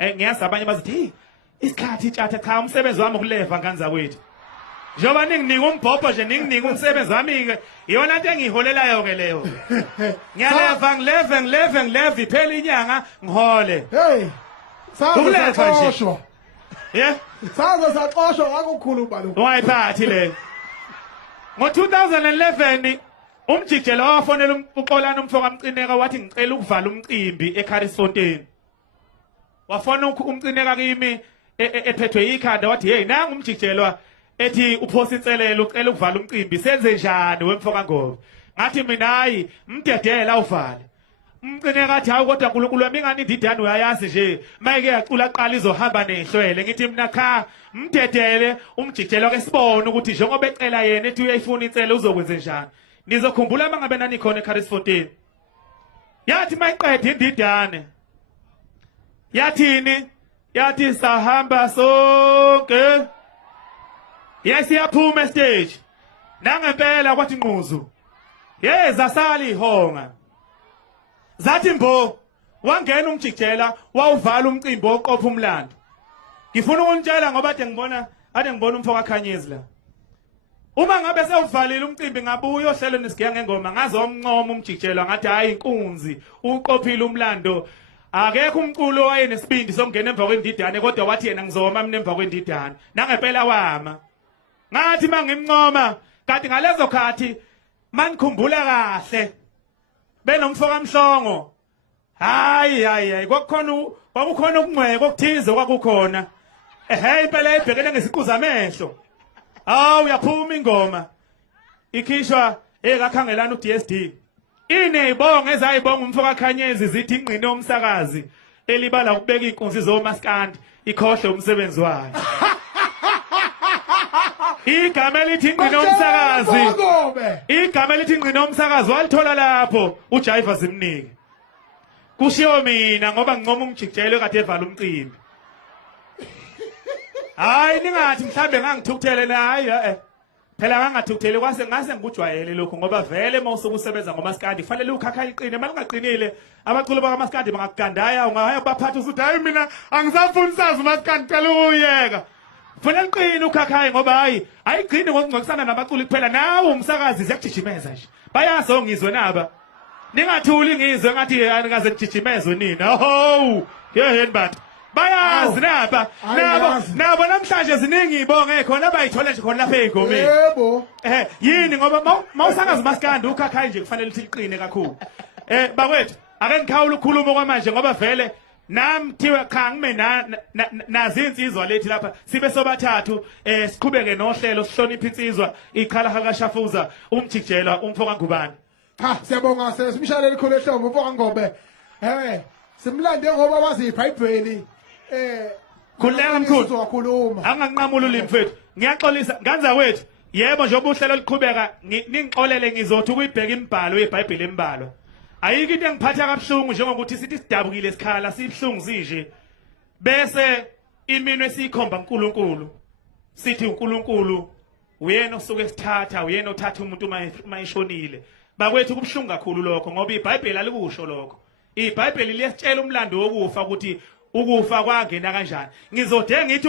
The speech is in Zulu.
ngiyazi abanye bazithi hey isikhathi tjatha cha umsebenzi wami ukuleva nganza kwethu njoba ninginika umbhobho nje ninginika umsebenzi wami ke iyona into engiholelayo ke leyo ngiyaleva ngileva iphela inyanga ngihole hey saze saqoshwa yeah saze saqoshwa akukhuluma lo wayiphathi le ngo-2011 umjikijelo wafonela uXolani umfoka Mcineka wathi ngicela ukuvala umcimbi eCharlesfontein wafona umcineka kimi ephethwe ikhanda wathi hey nanga umjikijelo ethi uphosa inselelo ucela ukuvala umcimbi senze njani wemfoka Ngobe ngathi mina hayi mdedela uvale umcineka athi hawu kodwa uNkulunkulu wami ingani indidane uyayazi nje mayike yacula aqala izohamba nehlwele ngithi mina cha mdedele umjikijelo ke sibone ukuthi njengoba ecela yena ethi uyayifuna inselo uzokwenza njani nizokhumbula mangabe nani khona eCharlesfontein yathi mayiqede indidane yathini yathi sahamba sonke yesiyaphuma stage nangempela kwathi nquzu yeza sali ihonga zathi mbo wangena umjikijela wawuvala umcimbi oqopha umlando ngifuna ukunitshela ngoba ade ngibona umfoka Khanyezi la uma ngabe sewuvalile umcimbi ngabuyo hlelo nesigiya ngengoma ngazomncoma umjikijela ngathi hayi inkunzi uqophile umlando akekho umculo wayenesibindi sokungena emva kwendidane kodwa wathi yena ngizoma mina emva kwendidane nangempela wama ngathi mangimncoma kanti ngalezo khathi manikhumbula kahle benomfoka Mhlongo hayi kwakukhona ukungcweka okuthize kwakukhona impela ebhekene ngesiquza amehlo uyaphuma ingoma ikhishwa ekakhangelana uDSD inezibongo ezayibonga umfoka Khanyezi zithi ingqine yomsakazi elibala ukubeka inkunzi zomaskandi ikhohle umsebenzi wayo igama elithi ingqine yomsakazi igama elithi ingqine yomsakazi walithola lapho uJaiva Zimnike kushiyo mina ngoba ngincoma umjikijelo kade evala umcimbi hayi ningathi mhlambe ngangithukuthele na hayi phela ngangathukuthele kwase ngase ngikujwayele lokho ngoba vele mawusuku usebenza ngomaskandi kufanele ukhakha iqine malungaqinile abaculo bakaMaskandi bangakugandaya ungahaya baphatha usuthi hayi mina angisafuni sazi uMaskandi cela uyeka kufanele iqine ukhakhaye ngoba hayi ayigcini ngokungcokisana nabaculi kuphela nawe umsakazi ziyakujijimeza nje bayazo ngizwe naba ningathuli ngizwe ngathi anikaze kujijimezwe nina ho yeheni bantu bayazi nabo namhlanje ziningi ibonge khona abayithola nje khona lapha egomeni yebo yini ngoba mawusakaza uMaskandi ukhakhaye nje kufanele uthi liqine kakhulu bakwethu ake ngikhawula ukukhuluma kwamanje ngoba vele nami thiwe cha ngime nazi insizwa lethi lapha sibe sobathathu siqhubeke nohlelo sihlonipha insizwa iqhala hakashafuza umjikijela umfoka Ngubane siyabonga simshalele khona ehlombe umfoka Ngobe simlande ngoba wazi iBhayibheli khuleka mkhulu wakhuluma anganqamula ulimi mfethu ngiyaxolisa nganza wethu yebo njengoba uhlelo liqhubeka ningixolele ngizothi ukuyibheka imibhalo yeBhayibheli embalwa ayikho into engiphatha kabuhlungu njengokuthi sithi sidabukile sikhala sibhlungu zinje bese imino esikhomba uNkulunkulu sithi uNkulunkulu uyena osuke sithatha uyena othatha umuntu mayishonile bakwethu kubhlungu kakhulu lokho ngoba iBhayibheli alikusho lokho iBhayibheli liyasitshela umlando wokufa ukuthi ukufa kwangena kanjani ngizode ngithi